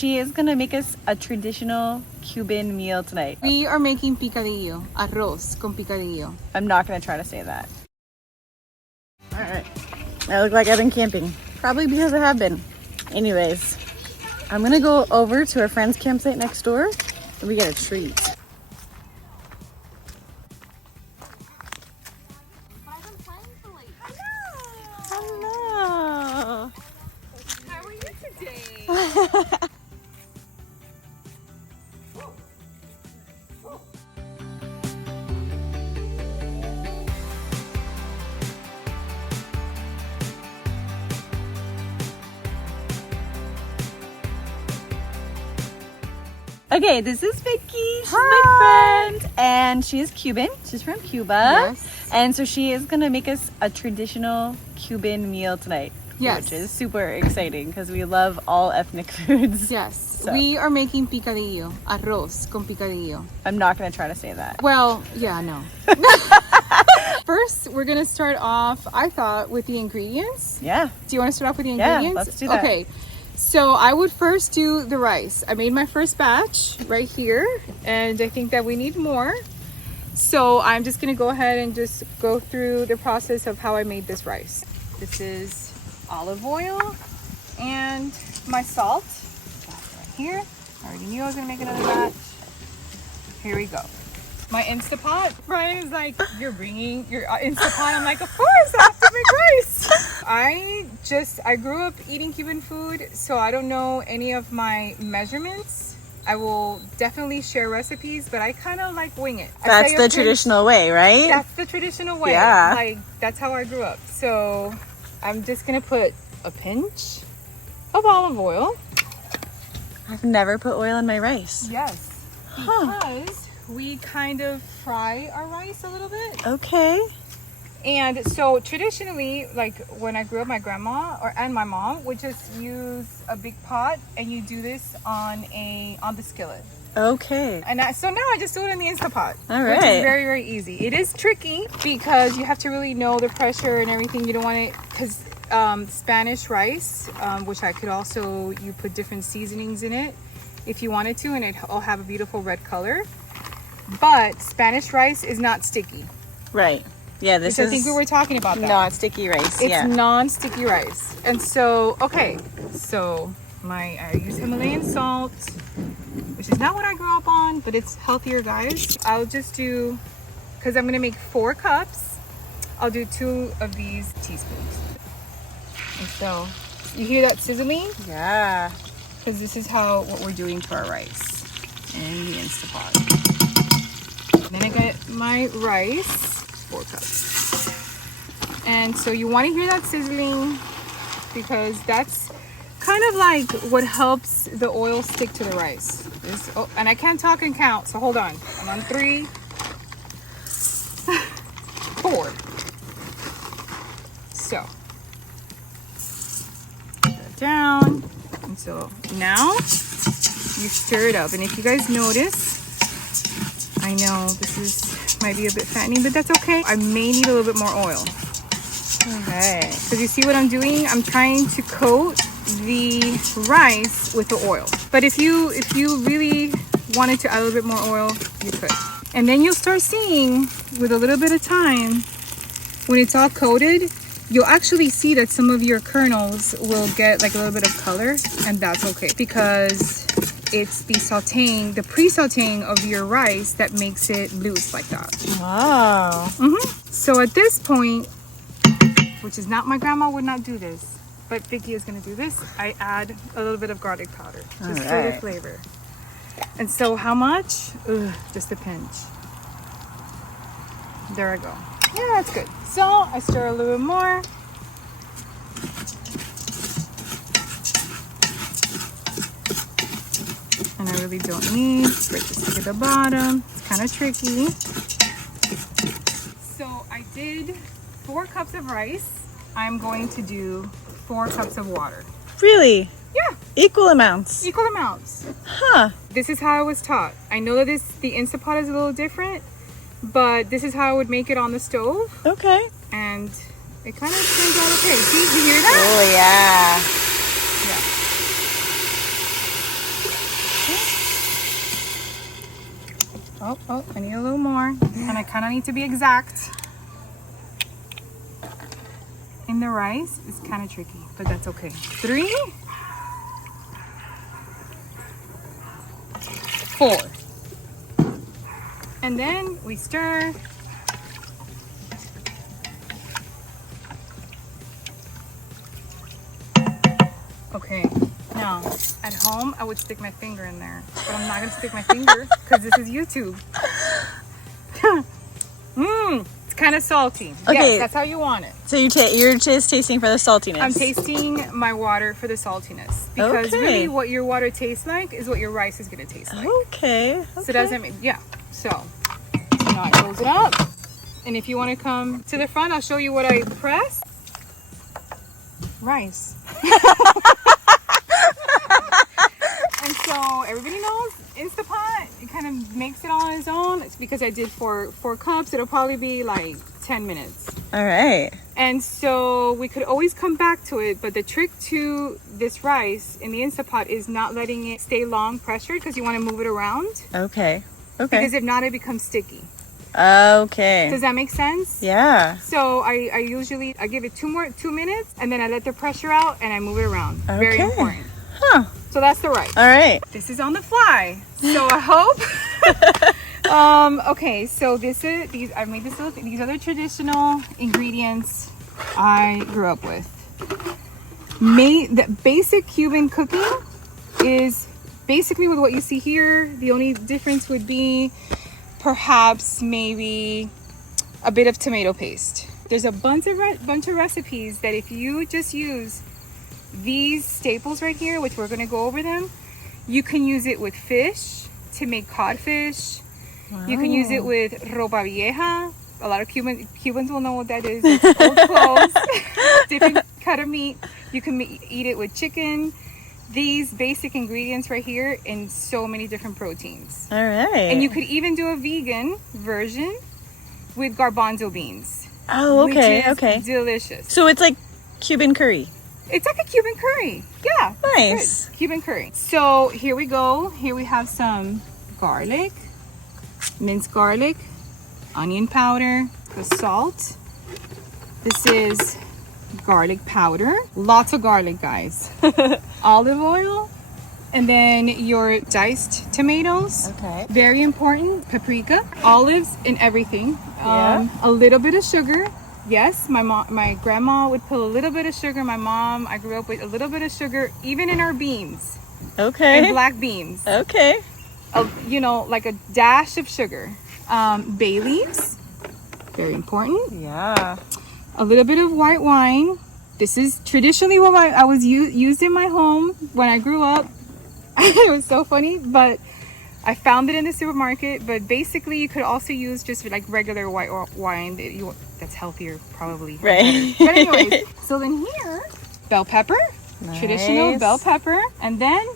she is gonna make us a traditional Cuban meal tonight. We are making picadillo, arroz con picadillo. I'm not gonna try to say that. All right, I look like I've been camping. Probably because I have been. Anyways, I'm gonna go over to our friend's campsite next door and we get a treat. Hello. How are you today? Okay, this is Vicky. She's my friend, and she is Cuban. She's from Cuba. Yes. And so she is gonna make us a traditional Cuban meal tonight. Yes. Which is super exciting because we love all ethnic foods. Yes, So. we are making picadillo, arroz con picadillo. I'm not gonna try to say that. Well, yeah, no. First, we're gonna start off, I thought, with the ingredients. Yeah. Do you want to start off with the Yeah, ingredients? let's do that. Okay, so I would first do the rice. I made my first batch right here, and I think that we need more. So I'm just gonna go ahead and just go through the process of how I made this rice. This is olive oil and my salt. Right here. I already knew I was gonna make another batch. Here we go. My Instapot. Brian is like, you're bringing your Instapot. I'm like, of course, I have to make rice. I grew up eating Cuban food, so I don't know any of my measurements. I will definitely share recipes, but I kind of like wing it. That's the traditional way, right? That's the traditional way. Yeah. Like, that's how I grew up. So I'm just gonna put a pinch of olive oil. I've never put oil in my rice. Yes. Because we kind of fry our rice a little bit. Okay. And so traditionally, like when I grew up, my grandma and my mom would just use a big pot, and you do this on the skillet. Okay. And so now I just do it in the Instapot. All Which is right. very, very easy. It is tricky because you have to really know the pressure and everything. You don't want it, because Spanish rice, which I could also, you put different seasonings in it if you wanted to, and it'll have a beautiful red color. But Spanish rice is not sticky. Right. Yeah, this is... I think we were talking about that. Not sticky rice, It's non-sticky rice. And so, okay, so I use Himalayan salt, which is not what I grew up on, but it's healthier, guys. I'll just do, because I'm gonna make 4 cups, I'll do 2 of these teaspoons. And so, you hear that sizzling? Yeah. Because this is what we're doing for our rice in the Instapot. Then I get my rice. 4 cups. And so you want to hear that sizzling, because that's kind of like what helps the oil stick to the rice. And I can't talk and count, so hold on. I'm on 3, 4. So put that down. And so now you stir it up. And if you guys notice, I know this might be a bit fattening, but that's okay. I may need a little bit more oil. Okay. Because you see what I'm doing? I'm trying to coat the rice with the oil. But if you really wanted to add a little bit more oil, you could. And then you'll start seeing, with a little bit of time, when it's all coated, you'll actually see that some of your kernels will get like a little bit of color, and that's okay, because it's the sautéing, the pre-sautéing of your rice that makes it loose like that. Wow. So at this point, which is not, my grandma would not do this, but Vicky is gonna do this, I add a little bit of garlic powder, just for the flavor. And so how much? Just a pinch. There I go. Yeah, that's good. So I stir a little bit more. And I really don't need, break this to the bottom. It's kind of tricky. So I did 4 cups of rice. I'm going to do 4 cups of water. Really? Yeah. Equal amounts? Equal amounts. Huh. This is how I was taught. I know that the Instapot is a little different, but this is how I would make it on the stove. Okay. And it kind of turns out okay. See, you hear that? Oh, yeah. Oh, I need a little more. And I kind of need to be exact. In the rice, it's kind of tricky, but that's okay. 3, 4. And then we stir. Okay, now at home I would stick my finger in there, but I'm not gonna stick my finger because this is YouTube. It's kind of salty. Okay. Yes, that's how you want it. So you're just tasting for the saltiness. I'm tasting my water for the saltiness because Okay. really what your water tastes like is what your rice is gonna taste like. Okay. So it doesn't mean, yeah. So now I close it up. And if you want to come to the front, I'll show you what I press. Rice. And so everybody knows Instapot, it kind of makes it all on its own. It's because I did four cups. It'll probably be like 10 minutes. All right. And so we could always come back to it, but the trick to this rice in the Instapot is not letting it stay long pressured because you want to move it around. Okay. Because if not, it becomes sticky. Okay. Does that make sense? Yeah. So I usually give it 2 minutes and then I let the pressure out and I move it around. Very Okay. important. Huh. So that's the rice. All right. This is on the fly. So I hope. Okay, so these are the traditional ingredients I grew up with. The basic Cuban cooking is basically with what you see here. The only difference would be perhaps maybe a bit of tomato paste. There's a bunch of recipes that if you just use these staples right here, which we're going to go over them, you can use it with fish to make codfish. Wow. You can use it with ropa vieja. A lot of Cubans will know what that is. It's old clothes, different cut of meat. You can eat it with chicken. These basic ingredients right here in so many different proteins. All right. And you could even do a vegan version with garbanzo beans. Oh, okay. Which is Okay. delicious. So it's like Cuban curry. It's like a Cuban curry. Yeah. Nice. Good. Cuban curry. So here we go. Here we have some garlic, minced garlic, onion powder, the salt. This is garlic powder. Lots of garlic, guys. Olive oil. And then your diced tomatoes. Okay. Very important. Paprika. Olives in everything. Yeah. A little bit of sugar. Yes, my grandma would put a little bit of sugar. My mom, I grew up with a little bit of sugar, even in our beans. Okay. And black beans. Okay. Like a dash of sugar. Bay leaves. Very important. Yeah. A little bit of white wine. This is traditionally what I was used in my home when I grew up. It was so funny, but I found it in the supermarket. But basically, you could also use just like regular white wine. That's healthier, probably. Right. But anyways, so then here, bell pepper, traditional Nice. bell pepper, and then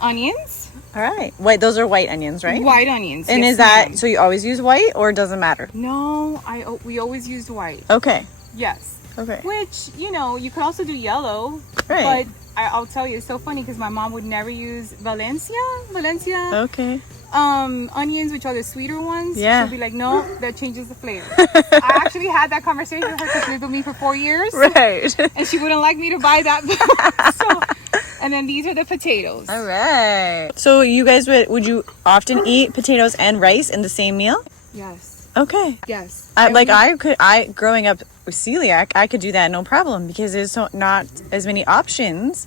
onions. All right. Wait, those are white onions, right? White onions. And yes, is that ma'am. so? You always use white, or it doesn't matter? No, we always used white. Okay. Yes. Okay. Which, you could also do yellow. Right. But I'll tell you, it's so funny because my mom would never use Valencia Okay. onions, which are the sweeter ones. Yeah. She'll be like, no, that changes the flavor. I actually had that conversation with her because she lived with me for 4 years. Right. And she wouldn't like me to buy that. And then these are the potatoes. All right. So you guys would you often eat potatoes and rice in the same meal? Yes. Okay. Yes. Growing up with celiac, I could do that no problem because there's not as many options.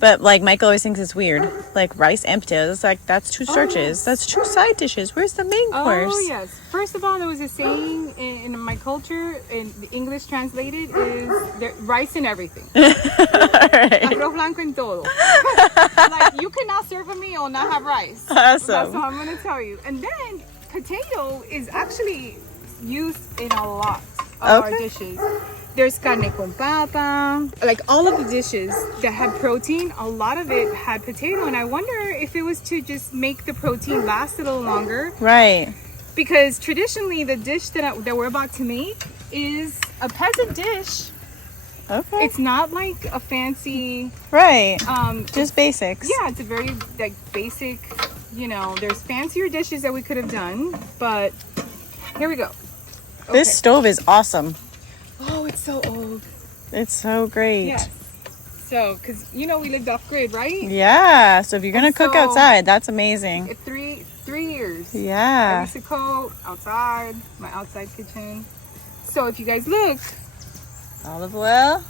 But like Michael always thinks it's weird, like rice and potatoes. Like that's 2 starches. yes. That's 2 side dishes. Where's the main course? Oh, yes. First of all, there was a saying in my culture, in the English translated, is rice in everything. All right. Arroz blanco en todo. Like, you cannot serve a meal and not have rice. Awesome. That's what I'm going to tell you. And then, potato is actually used in a lot of our dishes. There's carne con papa. Like, all of the dishes that had protein, a lot of it had potato. And I wonder if it was to just make the protein last a little longer. Right. Because traditionally, the dish that we're about to make is a peasant dish. Okay. It's not like a fancy, right. just Just basics. yeah, it's a very like basic, you know, there's fancier dishes that we could have done, but here we go. Okay. This stove is awesome. Oh, it's so old. It's so great. Yes. So, because you know we lived off grid, right? Yeah. So if you're gonna cook outside, that's amazing. 3 years. I Yeah. used to cook outside, my outside kitchen. So if you guys look, Olive oil.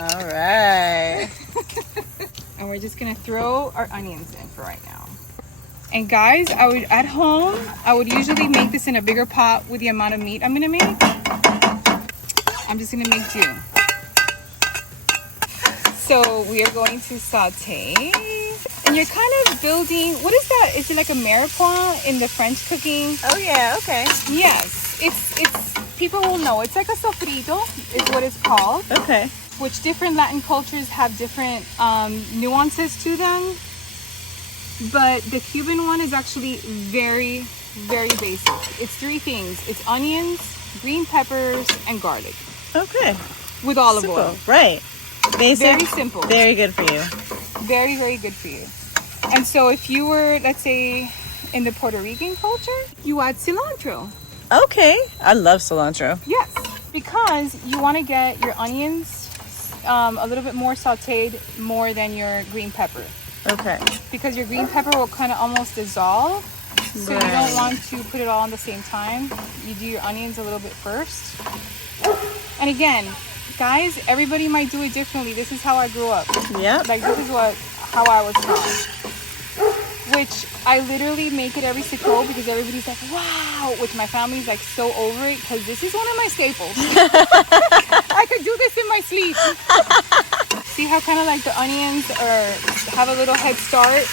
All right. and we're just gonna throw our onions in for right now. And guys, at home, I would usually make this in a bigger pot with the amount of meat I'm gonna make. I'm just gonna make do. So we are going to saute. And you're kind of building, what is that? Is it like a mirepoix in the French cooking? Oh yeah. Okay. Yes, it's people will know. It's like a sofrito is what it's called, Okay. which different Latin cultures have different nuances to them. But the Cuban one is actually very, very basic. It's 3 things. It's onions, green peppers, and garlic. Okay. With olive Simple. oil. Right. Basic. Very simple. Very good for you. Very, very good for you. And so if you were, let's say, in the Puerto Rican culture, you add cilantro. Okay. I love cilantro. Yes, because you want to get your onions a little bit more sauteed more than your green pepper. Okay. Because your green pepper will kind of almost dissolve. So you don't Right. want to put it all at the same time. You do your onions a little bit first. And again, guys, everybody might do it differently. This is how I grew up. Yep. Like this is how I was taught. Which I literally make it every sicko because everybody's like, wow. Which my family's like so over it because this is one of my staples. I could do this in my sleep. See how kind of like the onions have a little head start?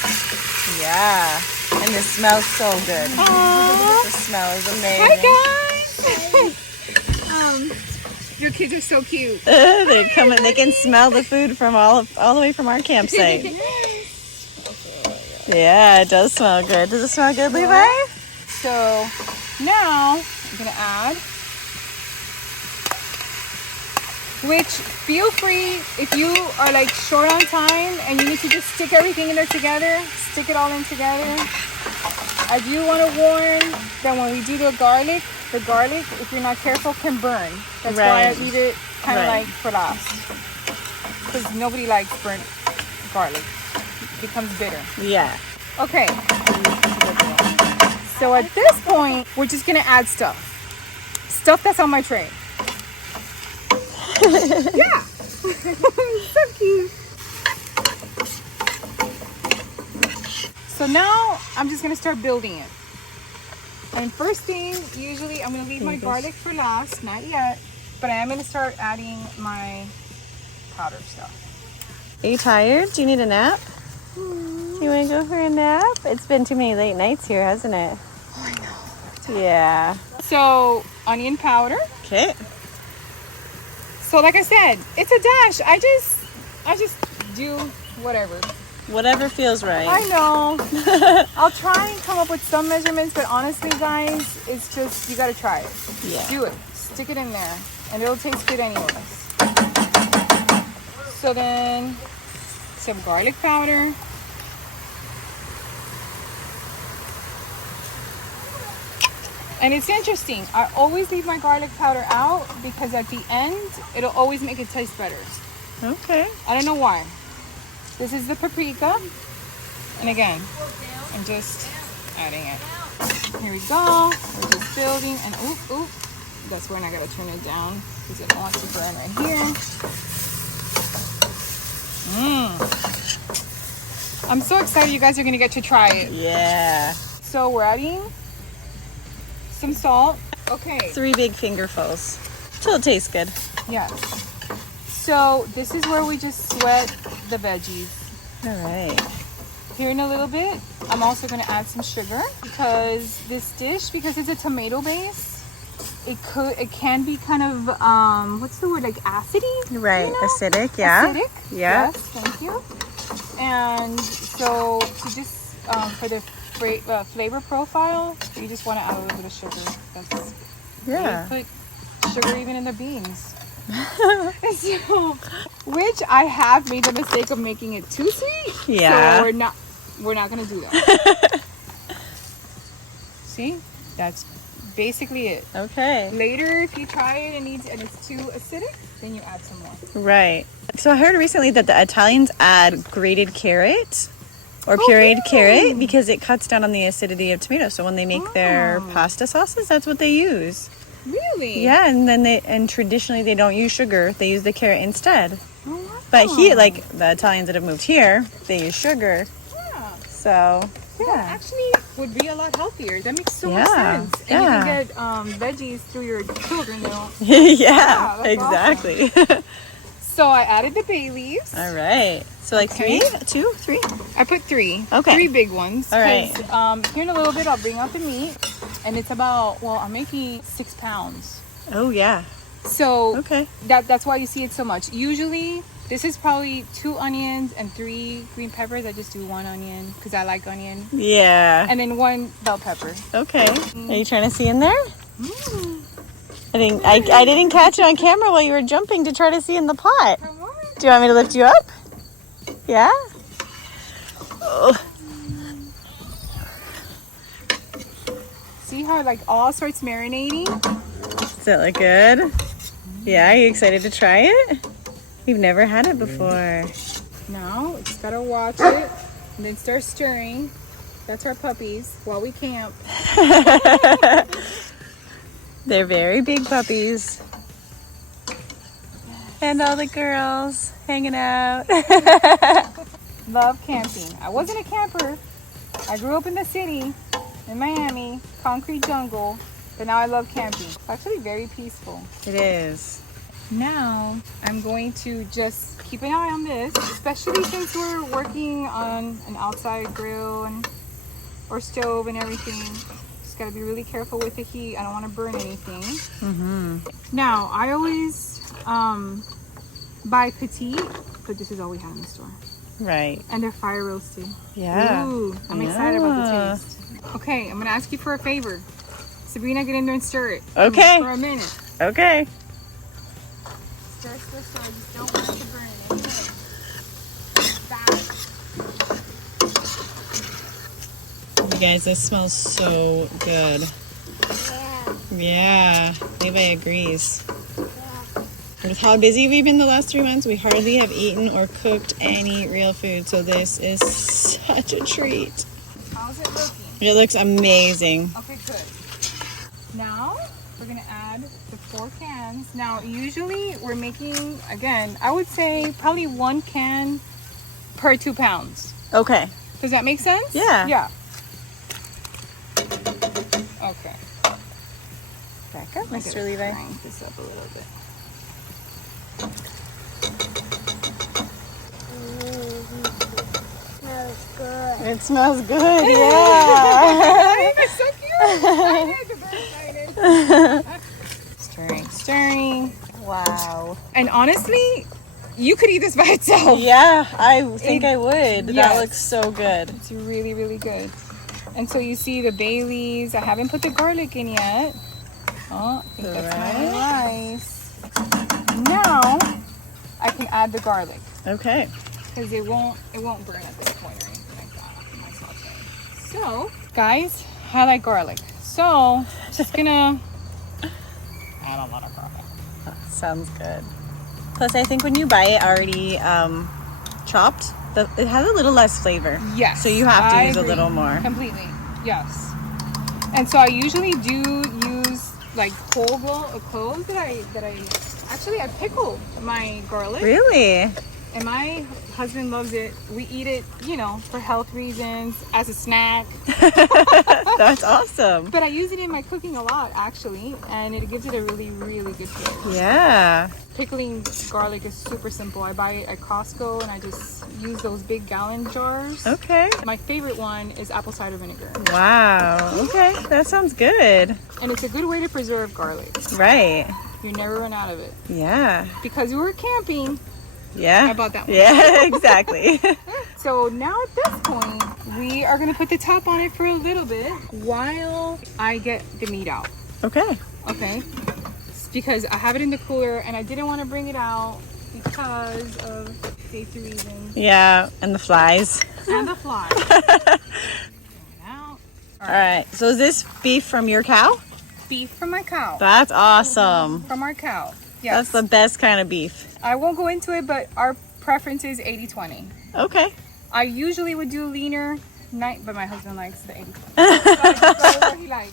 Yeah. And it smells so good. Aww. The smell is amazing. Hi guys. Your kids are so cute. They come and they can smell the food from all the way from our campsite. Yeah, it does smell good. Does it smell good, Levi? So now I'm gonna add, which feel free if you are like short on time and you need to just stick everything in there together, stick it all in together. I do want to warn that when we do the garlic, if you're not careful, can burn. That's why I leave it kind of like for last. Because nobody likes burnt garlic. It becomes bitter. Yeah. Okay. So at this point, we're just going to add stuff. Stuff that's on my tray. Yeah. So cute. So now I'm just going to start building it. And first thing, usually I'm going to leave my garlic for last, not yet, but I am going to start adding my powder stuff. Are you tired? Do you need a nap? You want to go for a nap? It's been too many late nights here, hasn't it? Oh, I know. Yeah. So, onion powder. Okay. So like I said, it's a dash. I just do whatever. Whatever feels right. I know. I'll try and come up with some measurements, but honestly, guys, it's just, you gotta try it. Yeah. Do it. Stick it in there, and it'll taste good anyways. So then, some garlic powder. And it's interesting. I always leave my garlic powder out because at the end, it'll always make it taste better. Okay. I don't know why. This is the paprika. And again, I'm just adding it. Here we go. We're just building. And oop. That's when I gotta turn it down because I don't want to burn right here. I'm so excited you guys are gonna get to try it. Yeah. So we're adding some salt. Okay. 3 big fingerfuls. Till it tastes good. Yes. So this is where we just sweat the veggies. All right. Here in a little bit, I'm also going to add some sugar because this dish, because it's a tomato base, it can be kind of what's the word, like acidy, Right. you know? Acidic. Yeah. Acidic. Yeah. Yes. Thank you. And so to just for the flavor profile, you just want to add a little bit of sugar. That's Yeah. you put sugar even in the beans. So, which I have made the mistake of making it too sweet. Yeah. So we're not. we're not gonna do that. See, that's basically it. Okay. Later, if you try it and it's too acidic, then you add some more. Right. So I heard recently that the Italians add grated carrot or pureed carrot because it cuts down on the acidity of tomatoes. So when they make their pasta sauces, that's what they use. Really? Yeah, and then traditionally they don't use sugar. They use the carrot instead. Oh, wow. But like the Italians that have moved here, they use sugar. Yeah. So, That yeah. actually would be a lot healthier. That makes so much sense. And you can get veggies through your children. They don't. Yeah, that's exactly. So I added the bay leaves. All right. So like Okay. 3, 2, 3? I put 3. Okay. 3 big ones. All right. 'Cause, here in a little bit, I'll bring out the meat. And it's about, well, I'm making 6 pounds. Oh, yeah. So Okay. that's why you see it so much. Usually, this is probably 2 onions and 3 green peppers. I just do 1 onion because I like onion. Yeah. And then 1 bell pepper. Okay. Are you trying to see in there? I didn't catch it on camera while you were jumping to try to see in the pot. Come on. Do you want me to lift you up? Yeah? Oh. See how like all starts marinating? Does that look good? Yeah, are you excited to try it? We've never had it before. Now, we just gotta watch it and then start stirring. That's our puppies while we camp. They're very big puppies. And all the girls hanging out. Love camping. I wasn't a camper. I grew up in the city, in Miami, concrete jungle, but now I love camping. It's actually very peaceful. It is. Now, I'm going to just keep an eye on this, especially since we're working on an outside grill or stove and everything. Just gotta be really careful with the heat. I don't want to burn anything. Mm-hmm. Now, I always buy petite, but this is all we have in the store. Right. And they're fire roasted. Yeah. Ooh, I'm excited about the taste. Okay, I'm gonna ask you for a favor. Sabrina, get in there and stir it. Okay. For a minute. Okay. Stir, stir, stir. Just don't want it to burn anything. You guys, this smells so good. Yeah. Levi agrees. With how busy we've been the last 3 months, we hardly have eaten or cooked any real food. So this is such a treat. How's it looking? It looks amazing. Okay, good. Now, we're gonna add the 4 cans. Now, usually we're making, again, I would say probably 1 can per 2 pounds. Okay. Does that make sense? Yeah. Yeah. Okay. Back up, I Mr. gotta Levi. crank this up a little bit. It smells good, yeah. It's so cute. I'm excited. Stirring, stirring. Wow. And honestly, you could eat this by itself. Yeah, I think I would. That yes. looks so good. It's really, really good. And so you see the bay leaves. I haven't put the garlic in yet. Oh, I think that's my rice. Now I can add the garlic Okay. because it won't burn at this point or anything like that in my saute. So, guys, I like garlic. So, just gonna add a lot of garlic. Sounds good. Plus, I think when you buy it already chopped, it has a little less flavor. Yes. So you have to I use a agree. little more. Completely. Yes. And so I usually do use like whole cloves that I actually I pickle my garlic. Really? And my husband loves it. We eat it, for health reasons, as a snack. That's awesome. But I use it in my cooking a lot, actually, and it gives it a really, really good taste. Yeah. Pickling garlic is super simple. I buy it at Costco, and I just use those big gallon jars. Okay. My favorite one is apple cider vinegar. Wow. Okay. That sounds good. And it's a good way to preserve garlic. Right. You never run out of it. Yeah. Because we were camping, Yeah. I bought that one. Yeah, exactly. So now at this point, we are going to put the top on it for a little bit while I get the meat out. Okay. Okay? It's because I have it in the cooler and I didn't want to bring it out because of safety reasons. Yeah, and the flies. And the fly. Out. All right. So is this beef from your cow? Beef from my cow. That's awesome. From our cow. Yes. That's the best kind of beef. I won't go into it, but our preference is 80-20. Okay. I usually would do leaner, but my husband likes the 80. So I just go what he likes.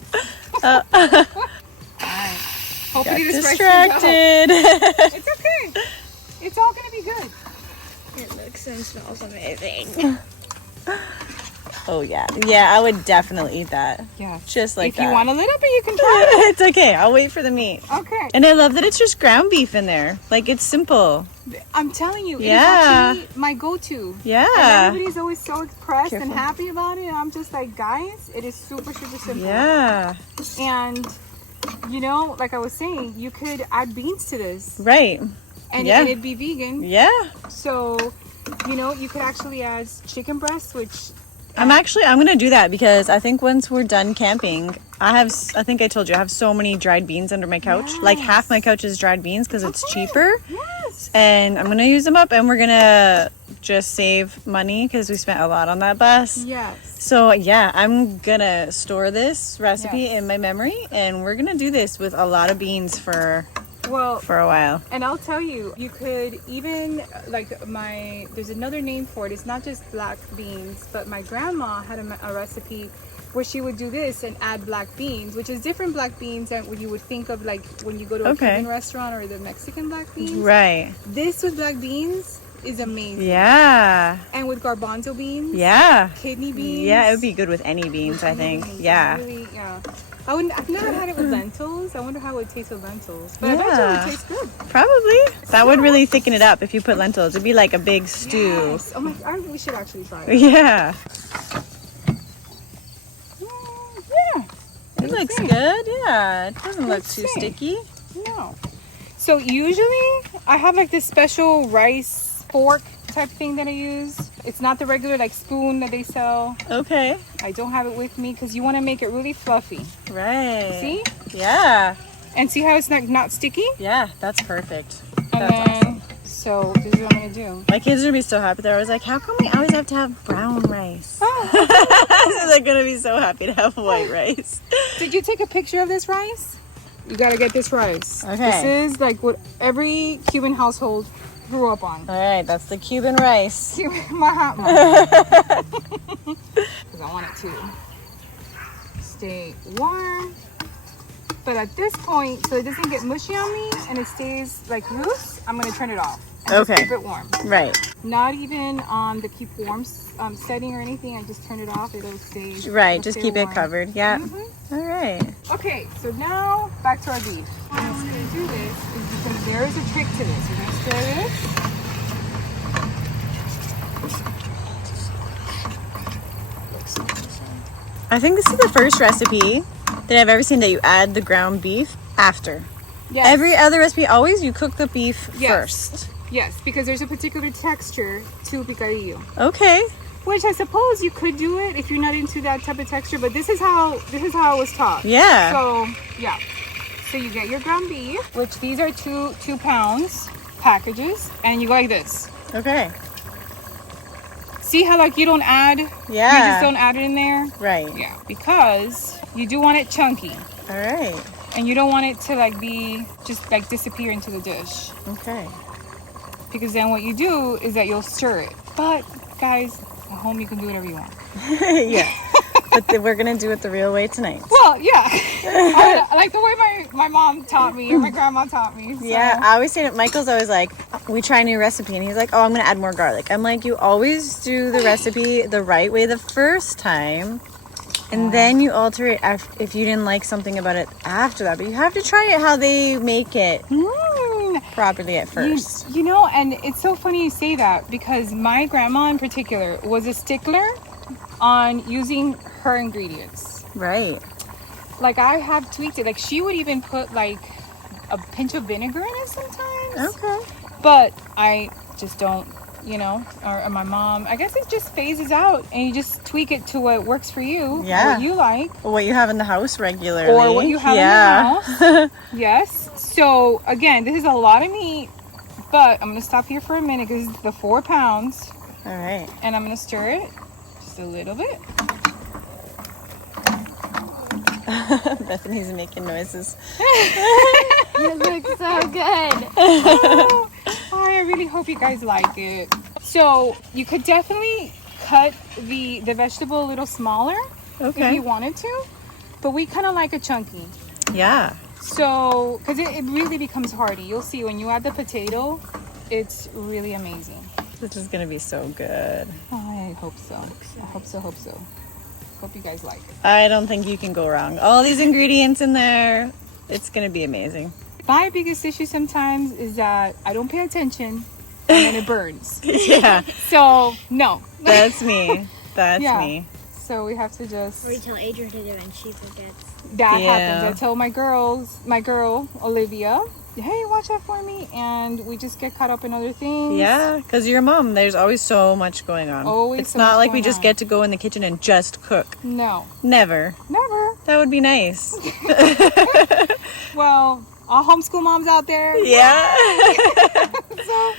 All right. Hopefully this rice can go. Distracted. It's okay. It's all gonna be good. It looks and smells amazing. Oh yeah. Yeah, I would definitely eat that. Yeah. Just like if that. you want a little bit, you can try it. It's okay. I'll wait for the meat. Okay. And I love that it's just ground beef in there. Like, it's simple. I'm telling you, Yeah. it's actually my go-to. Yeah. And everybody's always so impressed and Careful. happy about it. And I'm just like, guys, it is super, super simple. Yeah. And, you know, like I was saying, you could add beans to this. Right. And, Yeah. and it'd be vegan. Yeah. So, you know, you could actually add chicken breasts, which... I'm gonna do that because I think once we're done camping, I think I told you I have so many dried beans under my couch. Yes. Like half my couch is dried beans because it's cheaper. Yes. And I'm gonna use them up, and we're gonna just save money because we spent a lot on that bus. Yes. So yeah, I'm gonna store this recipe Yes. in my memory, and we're gonna do this with a lot of beans for Well, a while. and I'll tell you, you could even, like there's another name for it. It's not just black beans, but my grandma had a recipe where she would do this and add black beans, which is different black beans than what you would think of like when you go to a Okay. Cuban restaurant or the Mexican black beans. Right. This with black beans is amazing. Yeah. And with garbanzo beans, Yeah. kidney beans. Yeah, it would be good with any beans, I think. Yeah. Really, yeah. I've never had it with lentils. I wonder how it would taste with lentils. But I bet you it would taste good. Probably. That would really thicken it up if you put lentils. It'd be like a big stew. Yes. Oh my! We should actually try it. Yeah. Yeah. It looks good. Yeah. It doesn't look Let's too see. sticky. No. So usually I have like this special rice fork type thing that I use. It's not the regular like spoon that they sell. Okay. I don't have it with me because you want to make it really fluffy. Right. See? Yeah. And see how it's not sticky? Yeah, that's perfect. And That's then, awesome. so this is what I'm gonna do. My kids are gonna be so happy. They're always like, how come we always have to have brown rice? Oh, So they're gonna be so happy to have white rice. did you take a picture of this rice? You gotta get this rice. Okay. This is like what every Cuban household grew up on. All right, that's the Cuban rice. My hot mom. Because I want it to stay warm. But at this point, so it doesn't get mushy on me and it stays like loose, I'm gonna turn it off. And just Okay. keep it warm. Right. Not even on the keep warm setting or anything. I just turn it off. It'll stay. Right. it'll Just stay keep it warm. covered. Yeah. Mhm. All right. Okay, so now back to our beef. I'm just gonna do this is because there is a trick to this. We're gonna stir this. I think this is the first recipe that I've ever seen that you add the ground beef after. Yes. Every other recipe, always you cook the beef Yes. first. Yes, because there's a particular texture to picadillo, Okay. which I suppose you could do it if you're not into that type of texture. But this is how I was taught. Yeah. So yeah, so you get your ground beef, which these are 2 pounds packages, and you go like this. Okay. See how like you don't add, you Yeah. just don't add it in there. Right. Yeah, because you do want it chunky. All right. And you don't want it to like be just like disappear into the dish, Okay. because then what you do is that you'll stir it. But guys, at home you can do whatever you want. Yeah. But we're gonna do it the real way tonight. Well, yeah, I like the way my mom taught me or my grandma taught me. So. Yeah, I always say that Michael's always like, we try a new recipe, and he's like, oh, I'm gonna add more garlic. I'm like, you always do the recipe the right way the first time, and then you alter it if you didn't like something about it after that. But you have to try it how they make it properly at first. You know, and it's so funny you say that because my grandma in particular was a stickler on using her ingredients. Right. Like I have tweaked it. Like she would even put like a pinch of vinegar in it sometimes. Okay. But I just don't, you know, or my mom, I guess it just phases out and you just tweak it to what works for you. Yeah. What you like. Or what you have in the house regularly. Or what you have in the house. Yes. So again, this is a lot of meat, but I'm going to stop here for a minute because the 4 pounds All right. And I'm gonna stir it just a little bit. Bethany's making noises. It looks so good. Oh, I really hope you guys like it. So you could definitely cut the vegetable a little smaller if Okay. you wanted to, but we kind of like it chunky. Yeah. So, because it really becomes hearty. You'll see when you add the potato, it's really amazing. This is gonna be so good. Oh, I hope so. I hope so, hope so. Hope you guys like it. I don't think you can go wrong. All these ingredients in there. It's gonna be amazing. My biggest issue sometimes is that I don't pay attention and then it burns. Yeah. So, no. That's me. That's Yeah. me. So we have to just... Or you tell Adrian to do it and she forgets. That Yeah. happens. I tell my girl, Olivia, hey, watch out for me. And we just get caught up in other things. Yeah, because you're a mom. There's always so much going on. Always It's so not much like we going just on. get to go in the kitchen and just cook. No, Never. never. That would be nice. Well, all homeschool moms out there. Yeah. So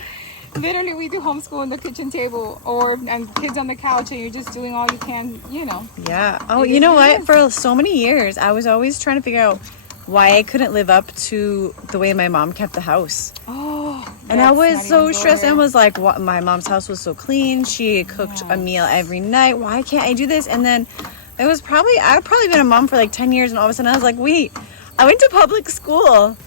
literally we do homeschool in the kitchen table and kids on the couch and you're just doing all you can, you know. Yeah. Oh, It you is know what it what? is. For so many years, I was always trying to figure out why I couldn't live up to the way my mom kept the house. Oh, And I let's was not so even go stressed there. and was like, what? My mom's house was so clean. She cooked a meal every night. Why can't I do this? And then I've probably been a mom for like 10 years. And all of a sudden I was like, wait, I went to public school.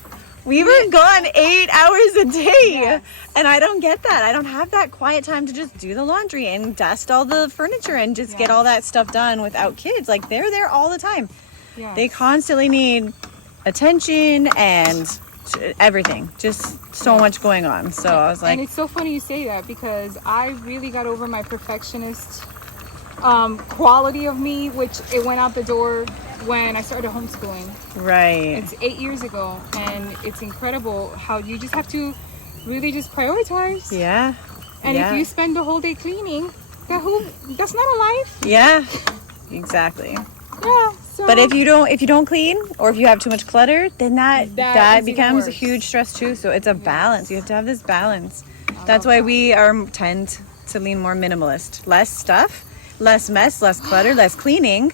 We were gone 8 hours a day. Yes. And I don't get that. I don't have that quiet time to just do the laundry and dust all the furniture and just get Yes. all that stuff done without kids. Like they're there all the time. Yes. They constantly need attention and everything. Just so much going on. So I was like, and it's so funny you say that because I really got over my perfectionist quality of me, which it went out the door when I started homeschooling. right. It's 8 years ago, and it's incredible how you just have to really just prioritize. Yeah. And yeah. if you spend the whole day cleaning, that's not a life. Yeah. Exactly. Yeah. So But if you don't clean or if you have too much clutter, then that is even becomes a worse. huge stress too. So it's a balance. You have to have this balance. That's love why that. we tend to lean more minimalist. Less stuff, less mess, less clutter, less cleaning,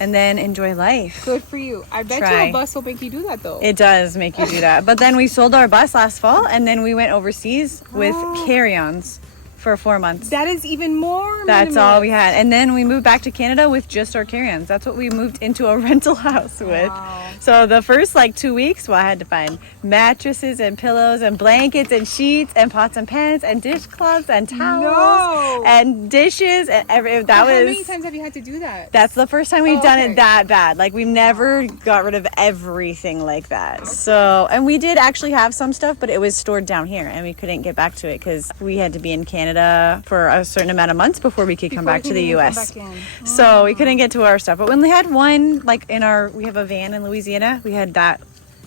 and then enjoy life. good for you. I bet Try. you a bus will make you do that though. It does make you do that. But then we sold our bus last fall and then we went overseas with Oh. carry-ons for 4 months. That is even more. That's minimalist. all we had. And then we moved back to Canada with just our carry-ons. That's what we moved into a rental house with. Wow. So the first 2 weeks, I had to find mattresses and pillows and blankets and sheets and pots and pans and dishcloths and towels No. and dishes and How many times have you had to do that? that's the first time we've done okay. it that bad. Like we've never got rid of everything like that. So, and we did actually have some stuff, but it was stored down here and we couldn't get back to it because we had to be in Canada for a certain amount of months before we could come Before back to you the can come US. back in. So we couldn't get to our stuff. But when we had one, we have a van in Louisiana, we had that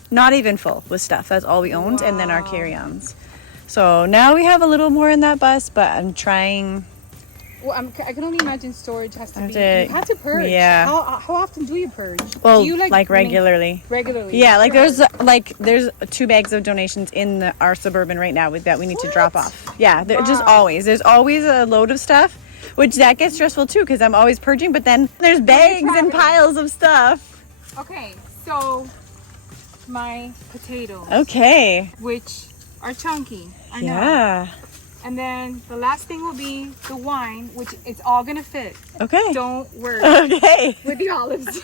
not even full with stuff. That's all we owned. And then our Wow. carry-ons. So now we have a little more in that bus, but I'm trying. Well, I can only imagine storage has to I be. have to- You have to purge. yeah. How often do you purge? Well, do you regularly. Regularly. Yeah, like Sure. there's 2 bags of donations in our Suburban right now that we need to drop What? off. Yeah, just Wow. always. There's always a load of stuff, which that gets stressful too because I'm always purging. But then there's bags and traveling. piles of stuff. Okay, so my potatoes, Okay. which are chunky. I know. Yeah. And then the last thing will be the wine, which it's all gonna fit. Okay. Don't worry Okay. with the olives.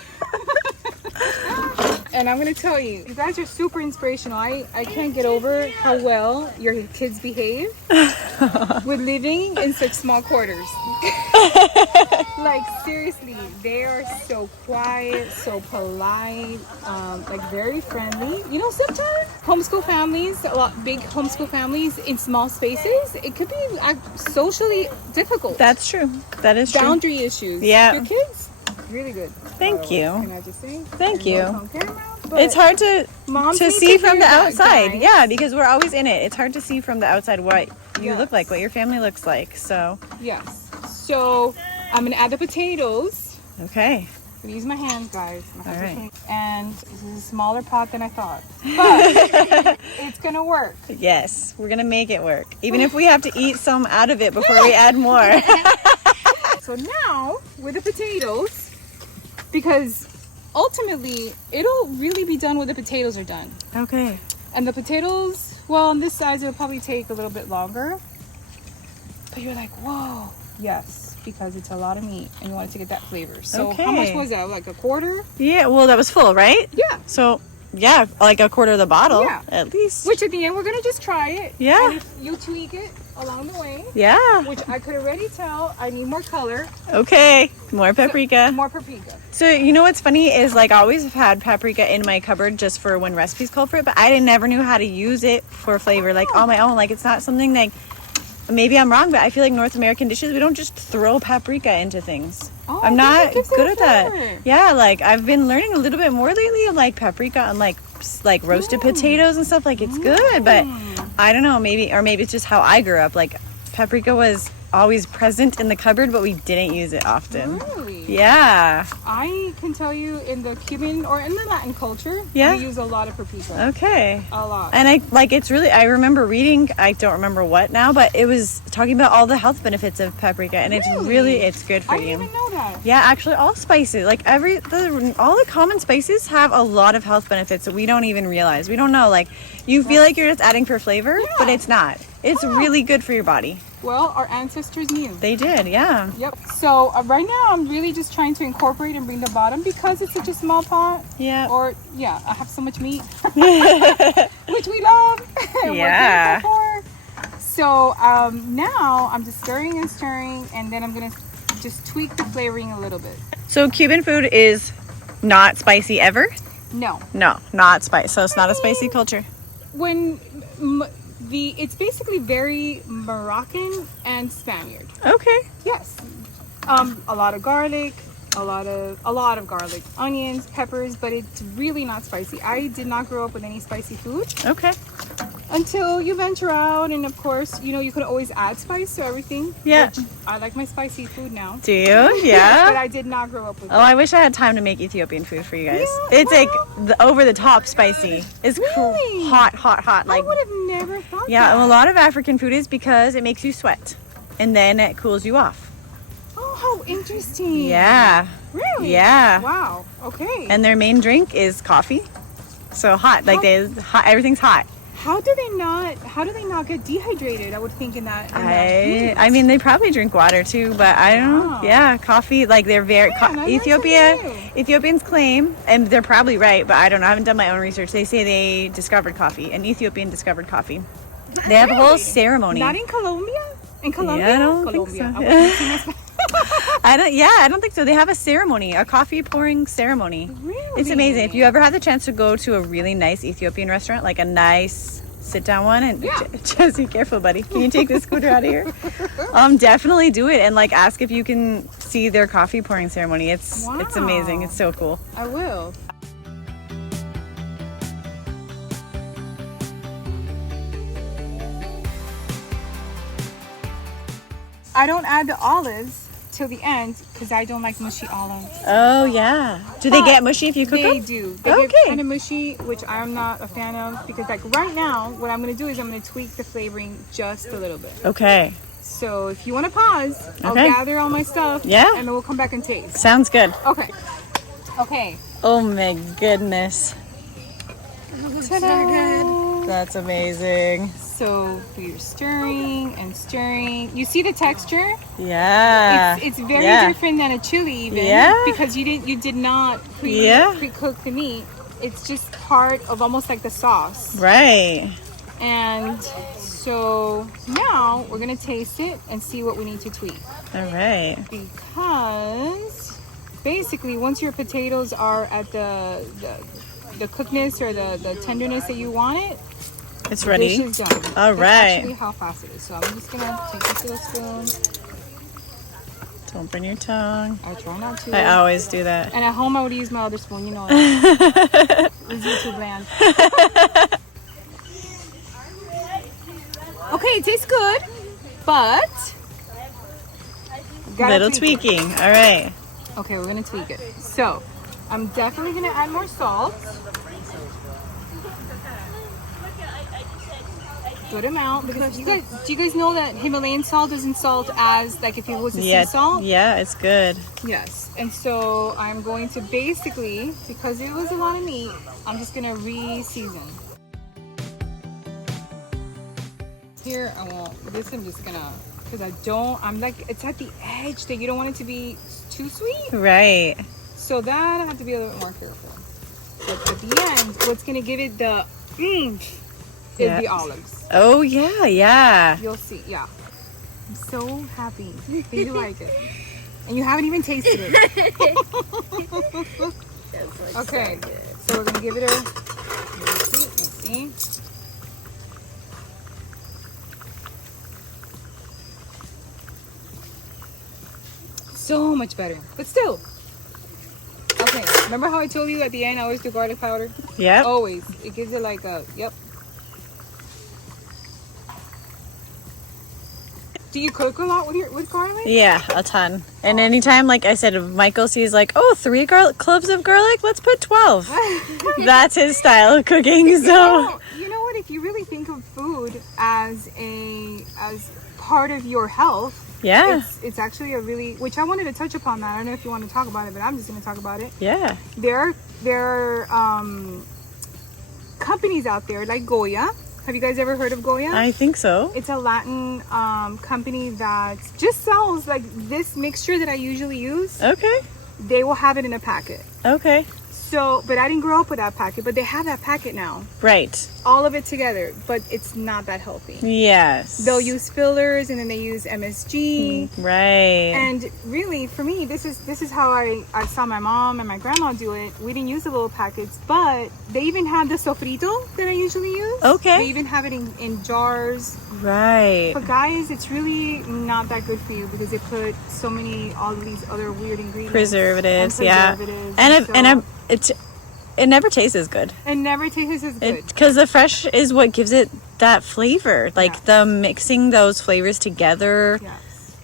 And I'm gonna tell you, you guys are super inspirational. I can't get over how well your kids behave with living in such small quarters. Like seriously, they are so quiet, so polite, like very friendly. You know, sometimes homeschool families, big homeschool families in small spaces, it could be socially difficult. That's true. That is true. Boundary issues. Yeah. Your kids, really good. Thank you. Can I just say? Thank I know you. it's on camera, but It's hard to moms need see to from hear the that, outside. guys. Yeah, because we're always in it. It's hard to see from the outside what you Yes. look like, what your family looks like. So, Yes. So I'm gonna add the potatoes. okay. I'm gonna use my hands, guys. My hands All are right. clean. And this is a smaller pot than I thought, but it's gonna work. Yes, we're gonna make it work. Even if we have to eat some out of it before we add more. So now with the potatoes, because ultimately it'll really be done when the potatoes are done. Okay. And the potatoes, well, on this size, it'll probably take a little bit longer. But you're like, whoa. Yes, because it's a lot of meat and you want it to get that flavor. So how much Okay. was that? Like a quarter? Yeah, well, that was full, right? Yeah. So, yeah, like a quarter of the bottle, Yeah. at least. Which at the end, we're going to just try it. Yeah. And you tweak it along the way. Yeah. Which I could already tell I need more color. Okay. More paprika. More paprika. So, you know what's funny is, like, I always have had paprika in my cupboard just for when recipes call for it, but I never knew how to use it for flavor, like, on my own. Like, it's not something like, maybe I'm wrong, but I feel like North American dishes, we don't just throw paprika into things. Oh, I'm I not think it gives good it at a that. flavor. Yeah, like, I've been learning a little bit more lately of, like, paprika on, like roasted potatoes and stuff. Like, it's good, but I don't know, maybe it's just how I grew up. Like, paprika was always present in the cupboard, but we didn't use it often. Really? Yeah. I can tell you in the Cuban or in the Latin culture, Yeah. we use a lot of paprika. Okay. A lot. And I remember reading, I don't remember what now, but it was talking about all the health benefits of paprika, and it's good for I you. didn't even know that. Yeah, actually, all spices, like all the common spices have a lot of health benefits that we don't even realize. We don't know. Like, you feel like you're just adding for flavor, but it's not. It's really good for your body. Well, our ancestors knew. They did, yeah. Yep. So right now, I'm really just trying to incorporate and bring the bottom because it's such a small pot. Yeah. Or I have so much meat, which we love. And Yeah. we're thankful for. So now I'm just stirring and stirring, and then I'm gonna just tweak the flavoring a little bit. So Cuban food is not spicy ever? No. No, not spicy. So it's not a spicy culture. When it's basically very Moroccan and Spaniard. Okay. Yes. A lot of garlic, a lot of garlic, onions, peppers, but it's really not spicy. I did not grow up with any spicy food Okay. until you venture out, and of course, you can always add spice to everything. Yeah. Which I like my spicy food now. Do you? But Yeah. I did not grow up with Oh, I wish I had time to make Ethiopian food for you guys. Yeah, It's like the over the top spicy. It's Really? hot. I Like, would have never thought yeah, that. and a lot of African food is because it makes you sweat, and then it cools you off. Oh, how interesting. Yeah. Really? Yeah. Wow. Okay. And their main drink is coffee. So hot, like everything's hot. How do they not get dehydrated? I would think in that. I mean, they probably drink water too, but I don't know. Wow. Yeah, coffee, like they're very I learned something new. Ethiopians claim, and they're probably right, but I don't know. I haven't done my own research. They say they discovered coffee. An Ethiopian discovered coffee. They have a whole Really? ceremony. Not in Colombia? In Colombia? Yeah, I don't think Colombia. so. I was mixing this- I don't think so. They have a ceremony, a coffee pouring ceremony. Really? It's amazing. If you ever have the chance to go to a really nice Ethiopian restaurant, like a nice sit down one, and Yeah. Jesse, careful, buddy. Can you take the scooter out of here? Definitely do it, and like ask if you can see their coffee pouring ceremony. It's amazing. Wow. It's so cool. I will. I don't add the olives till the end because I don't like mushy olives. Oh yeah. Do they get mushy if you cook They them? do. They Okay. get kind of mushy, which I'm not a fan of because like right now, what I'm going to do is I'm going to tweak the flavoring just a little bit. Okay. So if you want to pause, I'll Okay. gather all my stuff. Yeah. And then we'll come back and taste. Sounds good. Okay. Okay. Oh my goodness. Ta-da! That's amazing. So we're stirring and stirring. You see the texture? Yeah. It's very Yeah. different than a chili even. Yeah. Because you did not Yeah. pre-cook the meat. It's just part of almost like the sauce. Right. And so now we're gonna taste it and see what we need to tweak. All right. Because basically once your potatoes are at the cookness or the tenderness that you want it, It's the ready. dish is done. All That's right. actually how fast it is. So I'm just gonna take this with a spoon. Don't burn your tongue. I try not to. I always do that. And at home I would use my other spoon, you know that. Easier to blend. Okay, it tastes good, but Little tweak it. tweaking. All right. Okay, we're gonna tweak it. So, I'm definitely gonna add more salt. Good amount, because do you guys know that Himalayan salt doesn't salt as like if it was a sea salt? Yeah, it's good. Yes, and so I'm going to basically, because it was a lot of meat, I'm just gonna re-season. Here, I won't, this I'm just gonna, because I'm like, it's at the edge that you don't want it to be too sweet. Right. So that I have to be a little bit more careful. But at the end, what's gonna give it the is the olives. Oh yeah, yeah. You'll see, yeah. I'm so happy that you like it. And you haven't even tasted it. Okay, so we're gonna give it a, let's see. So much better, but still. Okay, remember how I told you at the end I always do garlic powder? Yep. Always. It gives it like a, yep. Do you cook a lot with garlic? Yeah, a ton. And anytime, like I said, if Michael sees like, oh, 3 cloves of garlic, let's put 12. That's his style of cooking. So you know what? If you really think of food as part of your health, yeah, it's actually a really, which I wanted to touch upon that. I don't know if you want to talk about it, but I'm just going to talk about it. yeah. There are companies out there like Goya. Have you guys ever heard of Goya? I think so. It's a Latin company that just sells like this mixture that I usually use. Okay. They will have it in a packet. Okay. So, but I didn't grow up with that packet, but they have that packet now. Right. All of it together, but it's not that healthy. Yes. They'll use fillers and then they use MSG. Right. And really, for me, this is how I saw my mom and my grandma do it. We didn't use the little packets, but they even have the sofrito that I usually use. Okay. They even have it in jars. Right. But guys, it's really not that good for you because they put all of these other weird ingredients. Preservatives, yeah. And it never tastes as good. it never tastes as good. Because the fresh is what gives it that flavor. Like the mixing those flavors together. Yes.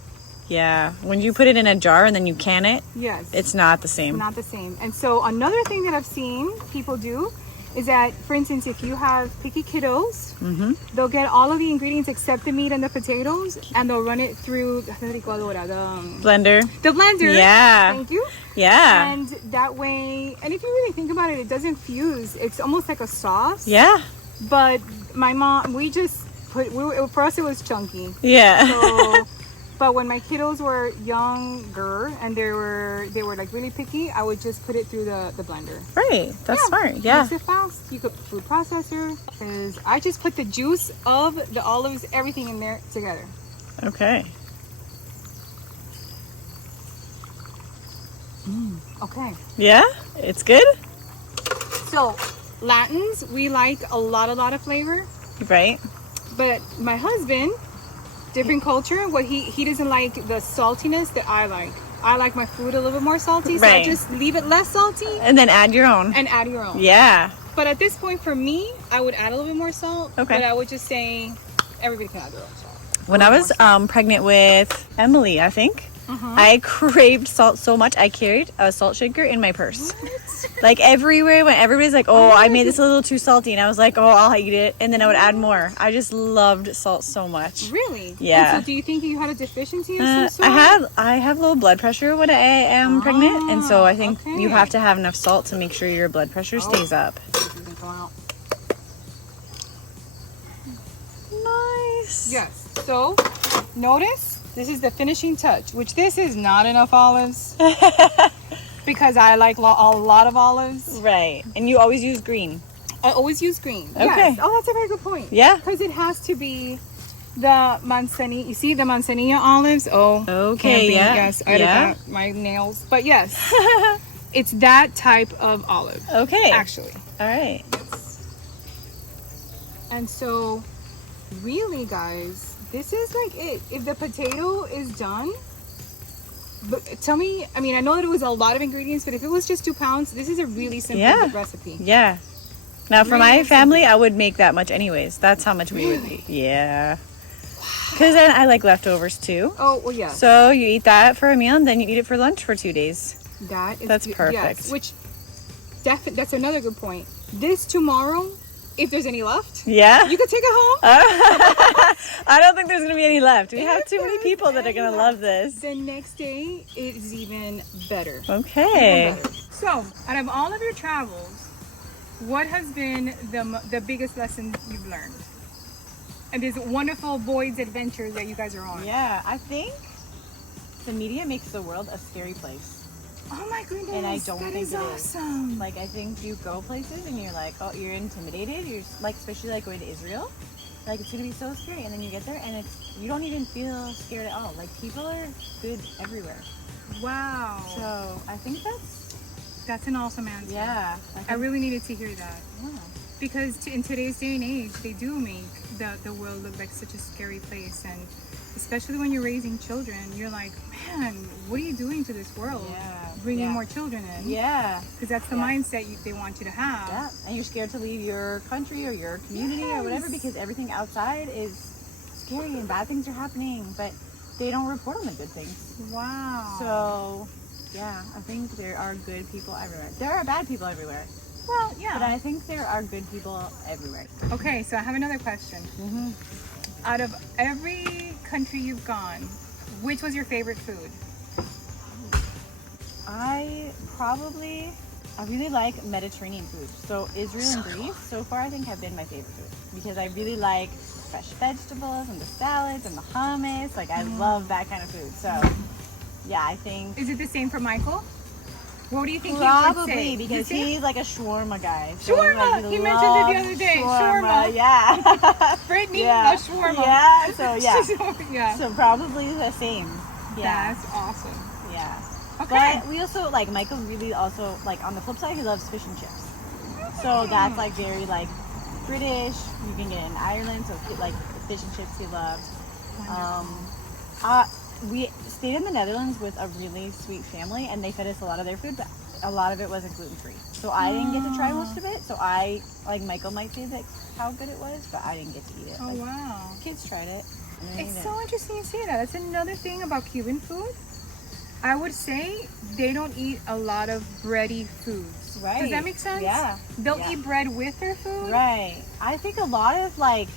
Yeah. When you put it in a jar and then you can it, Yes. it's not the same. Not the same. And so another thing that I've seen people do is that, for instance, if you have picky kiddos, they'll get all of the ingredients except the meat and the potatoes, and they'll run it through the Blender. The blender. Yeah. Thank you. Yeah. And that way, and if you really think about it, it doesn't fuse. It's almost like a sauce. Yeah. But my mom, for us it was chunky. Yeah. So, but when my kiddos were younger and they were like really picky, I would just put it through the blender. Right. That's smart. Yeah. Makes it fast. You could food processor. Because I just put the juice of the olives, everything in there together. Okay. Okay. Yeah? It's good? So, Latins, we like a lot of flavor. Right. But my husband, different culture, he doesn't like the saltiness that I like. I like my food a little bit more salty, so I Right. just leave it less salty And then add your own. and add your own. Yeah. But at this point, for me, I would add a little bit more salt. Okay. But I would just say everybody can add their own salt. When I was pregnant with Emily, I think, I craved salt so much. I carried a salt shaker in my purse. Like everywhere I went, everybody's like, oh, I made this a little too salty. And I was like, oh, I'll eat it. And then I would add more. I just loved salt so much. Really? Yeah. And so do you think you had a deficiency of some sort? I have low blood pressure when I am pregnant. And so I think you have to have enough salt to make sure your blood pressure stays up. Nice. Yes. So, notice this is the finishing touch, which this is not enough olives because I like a lot of olives. Right. And you always use green. I always use green. Okay. Yes. Oh, that's a very good point. Yeah. Because it has to be the manzanilla. You see the manzanilla olives? Oh, Okay, camping. yeah. Yes, I Yeah. got my nails. But yes, it's that type of olive. Okay. Actually. All right. And so, really, guys, this is like it. If the potato is done, but tell me, I mean, I know that it was a lot of ingredients, but if it was just 2 pounds, this is a really simple recipe. Yeah. Now, for Really my family, I would make that much anyways. That's how much we would eat. Yeah. Because then I like leftovers too. Oh, well, yeah. So you eat that for a meal and then you eat it for lunch for 2 days. That's perfect. Yes, which that's another good point. This tomorrow, if there's any left, Yeah. you could take it home. I don't think there's gonna be any left. We have too many people that are gonna love this. The next day is even better. Okay. Even better. So, out of all of your travels, what has been the biggest lesson you've learned? And these wonderful Boyd's adventures that you guys are on. Yeah, I think the media makes the world a scary place. Oh my goodness. And I don't think is it awesome. is. Like, I think you go places and you're like, oh, you're intimidated. You're like, especially like going to Israel. Like, it's gonna be so scary. And then you get there and you don't even feel scared at all. Like, people are good everywhere. Wow. So I think that's an awesome answer. yeah. I really needed to hear that. Yeah. Because in today's day and age, they do make the world look like such a scary place. And especially when you're raising children, you're like, man, what are you doing to this world? Yeah. Bringing more children in. Yeah. Because that's the mindset they want you to have. Yeah. And you're scared to leave your country or your community or whatever because everything outside is scary and bad things are happening, but they don't report on the good things. Wow. So, yeah, I think there are good people everywhere. There are bad people everywhere. Well, yeah. But I think there are good people everywhere. Okay, so I have another question. Mm-hmm. Out of every country you've gone, which was your favorite food? I really like Mediterranean food. So Israel and Greece, so far I think have been my favorite food because I really like fresh vegetables and the salads and the hummus. Like I love that kind of food. So yeah, I think. Is it the same for Michael? What do you think he would probably say? because he's like a shawarma guy. So Shawarma! like, He mentioned it the other day. Shawarma. Yeah. Brittany Yeah. loves shawarma. Yeah. So yeah. Yeah. So probably the same. Yeah. That's awesome. Yeah. Okay. But we also like Michael really also like on the flip side he loves fish and chips. So that's like very like British. You can get in Ireland, so like fish and chips he loves. We stayed in the Netherlands with a really sweet family, and they fed us a lot of their food, but a lot of it wasn't gluten-free. So I didn't get to try most of it. So Michael might say that how good it was, but I didn't get to eat it. Oh, Like, wow. kids tried it. And they It's ate it. so interesting you say that. That's another thing about Cuban food. I would say they don't eat a lot of bready foods. Right. Does that make sense? Yeah. They'll eat bread with their food. Right. I think a lot of like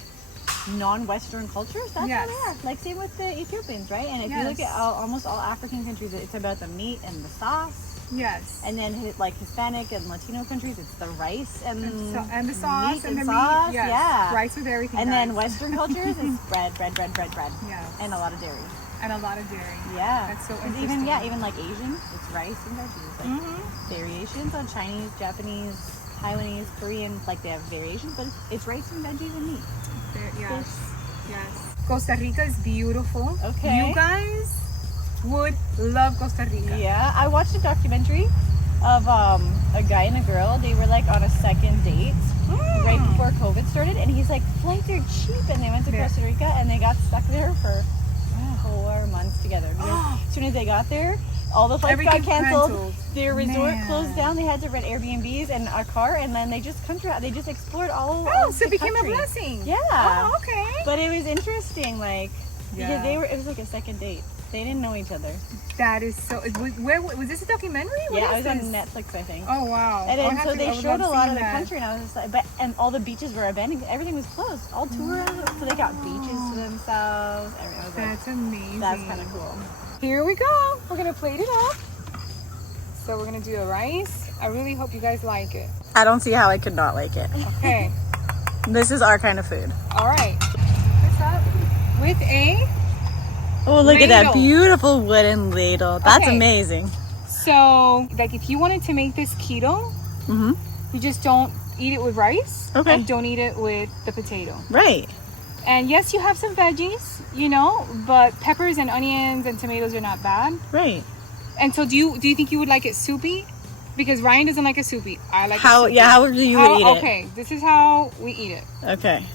non-Western cultures, that's Yes. how they are. Like same with the Ethiopians, right? And if you look at almost all African countries, it's about the meat and the sauce. Yes. And then like Hispanic and Latino countries, it's the rice and the sauce meat and the sauce. meat. Yes. Yeah. Rice with everything. And then guys. Western cultures, it's bread. Yes. And a lot of dairy. And a lot of dairy. Yeah. That's so 'Cause interesting. even like Asian, it's rice and veggies. Like variations on Chinese, Japanese, Taiwanese, Korean, like they have variations, but it's rice and veggies and meat. Yes. Yes. Costa Rica is beautiful. Okay. You guys would love Costa Rica. Yeah, I watched a documentary of a guy and a girl. They were like on a second date right before COVID started, and he's like, flights are cheap, and they went to Costa Rica and they got stuck there for 4 months together. As soon as they got there, all the flights Everything got canceled. canceled. Their resort Man. closed down. They had to rent Airbnbs and a car, and then they just explored all. Oh, of so the it became country. a blessing. Yeah. Oh, okay. But it was interesting, like Yeah. because it was like a second date. They didn't know each other. That is so. Where was this a documentary? What Yeah, is it was this? on Netflix, I think. Oh wow. And then I showed a lot of the that. country, and I was just like, and all the beaches were abandoned. Everything was closed. All tourism, so they got beaches to themselves. Everything was like, That's amazing. that's kind of cool. Here we go. We're gonna plate it up. So we're gonna do the rice. I really hope you guys like it. I don't see how I could not like it. Okay. This is our kind of food. All right. This up with a. Oh, look at that ladle. beautiful wooden ladle. That's Okay. amazing. So, like, if you wanted to make this keto, Mm-hmm. you just don't eat it with rice. Okay. And don't eat it with the potato. Right. And yes, you have some veggies, but peppers and onions and tomatoes are not bad. Right. And so, do you think you would like it soupy? Because Ryan doesn't like it soupy. I like it How? soupy. Yeah. How do you eat it? Okay, this is how we eat it. Okay.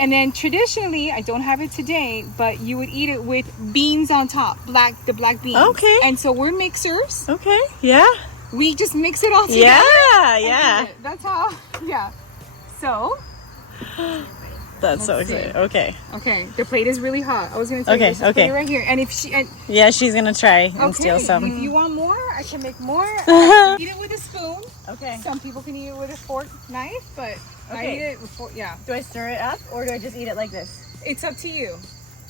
And then traditionally, I don't have it today, but you would eat it with beans on top, the black beans. Okay. And so we're mixers. Okay. Yeah. We just mix it all together. Yeah. and Yeah. eat it. That's how. Yeah. So That's so Let's see. exciting. Okay. Okay, the plate is really hot. I was gonna tell Okay, you, just okay. put it right here. And if she, and Yeah, she's gonna try and okay, steal some. if you want more, I can make more. I can eat it with a spoon. Okay. Some people can eat it with a fork, knife, but I Okay. eat it with fork. Yeah, Do I stir it up or do I just eat it like this? it's up to you.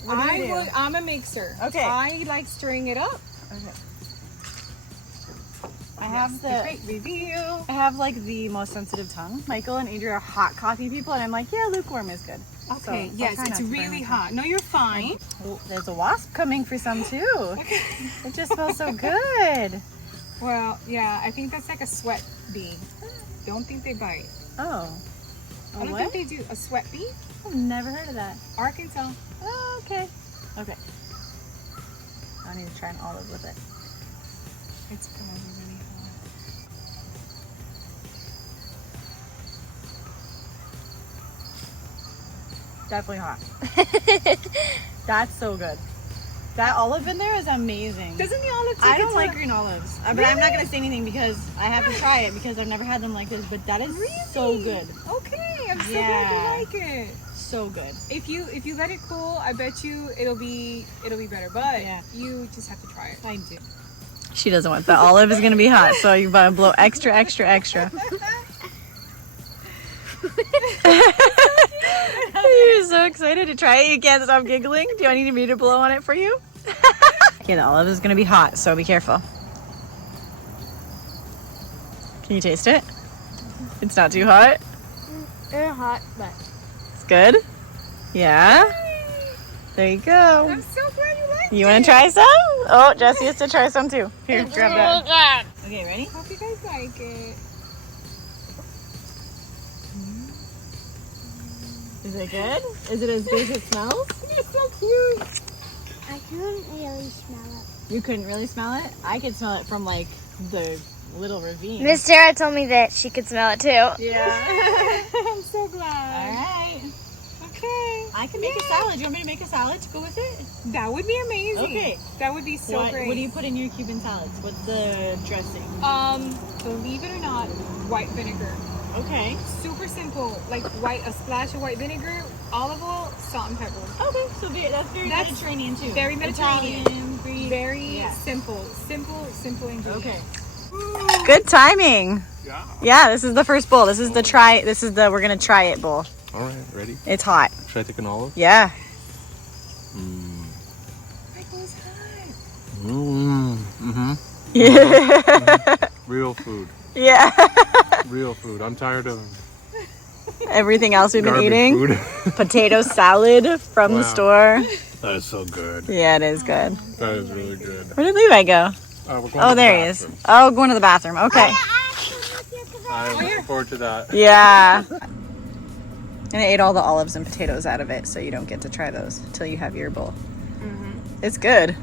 What do you do? I'm a mixer. Okay. I like stirring it up. Okay. I Yes, have the great reveal. I have like the most sensitive tongue. Michael and Adria are hot coffee people, and I'm like, yeah, lukewarm is good. Okay, So, yes, I'll try it's not to burn really myself. hot. No, you're fine. Oh, there's a wasp coming for some too. It just smells so good. Well, yeah, I think that's like a sweat bee. Don't think they bite. Oh. I don't what? think they do. A sweat bee? I've never heard of that. Arkansas. Oh, okay. Okay. I need to try an olive with it. It's gonna be really hot. Definitely hot. That's so good. That olive in there is amazing. Doesn't the olive take I it don't to like the- green olives, but I'm not gonna say anything because I have to try it because I've never had them like this. But that is so good, Okay, I'm so Yeah. glad you like it. so good. If you let it cool, I bet you it'll be better. But Yeah. you just have to try it. I do. She doesn't want the olive is gonna be hot, so you gotta blow extra, extra, extra. You're so excited to try it. You can't stop giggling. Do you need me to blow on it for you? Okay, the olive is gonna be hot, so be careful. Can you taste it? It's not too hot. They're hot, but It's good. Yeah. There you go. I'm so glad you like You want to try some? Oh, Jessie has to try some too. Here, grab that. Okay, ready? Hope you guys like it. Is it good? Is it as good as it smells? You're so cute. I couldn't really smell it. You couldn't really smell it? I could smell it from like the little ravine. Miss Sarah told me that she could smell it too. Yeah. I'm so All glad. right. Okay. I can make a salad. Do you want me to make a salad to go with it? That would be amazing. Okay. That would be so great. What do you put in your Cuban salads? What's the dressing? Believe it or not, white vinegar. Okay. Super simple. Like a splash of white vinegar, olive oil, salt and pepper. Okay, so that's very That's Mediterranean too. very Mediterranean. Italian, Greek. Very Yeah. simple ingredients. Okay. Good timing. Yeah. Yeah, this is the first bowl. This is the we're gonna try it bowl. All right, ready? It's hot. Should I take an olive? Yeah. Michael's hot. Mm-hmm. Yeah. Real food. Yeah. Real food. I'm tired of Everything else we've been garbage eating. food. Potato salad from the Wow. store. That is so good. Yeah, it is good. That is really good. Where did Levi go? We're going Oh, to the there he is. bathroom. Oh, going to the bathroom. Okay. I'm looking forward to that. Yeah. And I ate all the olives and potatoes out of it, so you don't get to try those until you have your bowl. It's good.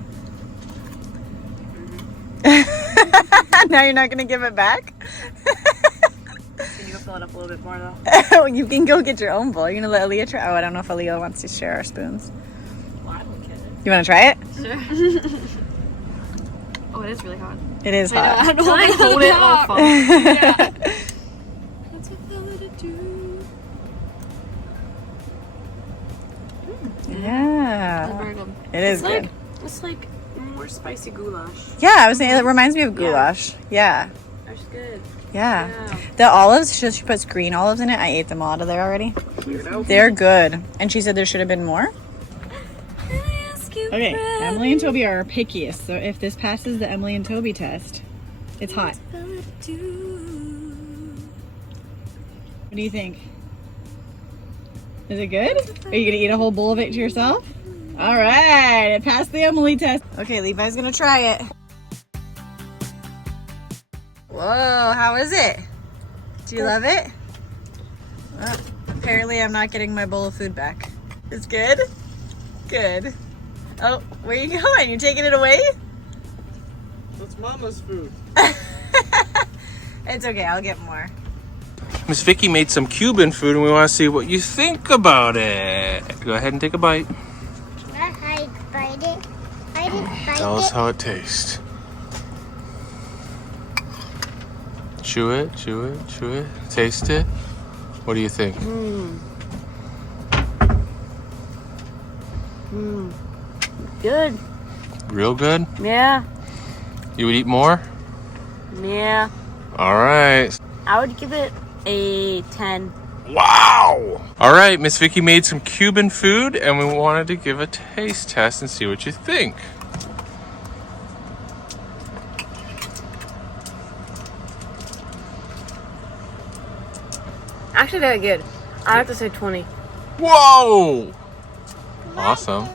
Now you're not going to give it back? Can you go fill it up a little bit more though? You can go get your own bowl. You're going to let Aaliyah try? Oh, I don't know if Aaliyah wants to share our spoons. Well, I don't care. You want to try it? Sure. Oh, it is really hot. It is hot. Can I hold it off? Yeah. That's what fella to do. Yeah. Very good. It is It's good. like it's like more spicy goulash. Yeah, I was saying it reminds me of goulash. Yeah. That's good. Yeah. Yeah. The olives, she puts green olives in it. I ate them all out of there already. Weirdo. They're good. And she said there should have been more. Can I ask you, Okay, friend, Emily and Toby are our pickiest. So if this passes the Emily and Toby test, it's hot. fella to do? What do you think? Is it good? Are you gonna eat a whole bowl of it to yourself? All right, it passed the Emily test. Okay, Levi's gonna try it. Whoa, how is it? Do you love it? Well, apparently I'm not getting my bowl of food back. It's good? Good. Oh, where are you going? You're taking it away? That's Mama's food. It's okay, I'll get more. Miss Vicky made some Cuban food and we want to see what you think about it. Go ahead and take a bite. I bite it. Tell us how it tastes. Chew it, chew it, chew it. Taste it. What do you think? Good. Real good? Yeah. You would eat more? Yeah. All right. I would give it a 10. Wow! All right, Miss Vicky made some Cuban food and we wanted to give a taste test and see what you think. Actually, very good. I have to say 20. Whoa! Awesome.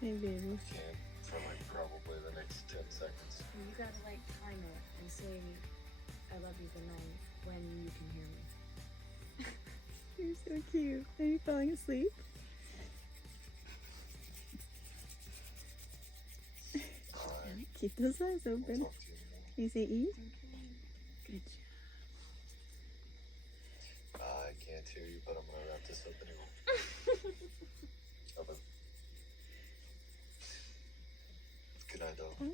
Hey, baby. For like probably the next 10 seconds. You gotta like time it and say, I love you good night when you can hear me. You're so cute. Are you falling asleep? Keep those eyes open. You say E? Good job. I can't hear you, but I'm gonna wrap this up anyway. Okay. Good night, dog.